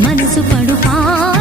మనసు పడుపా.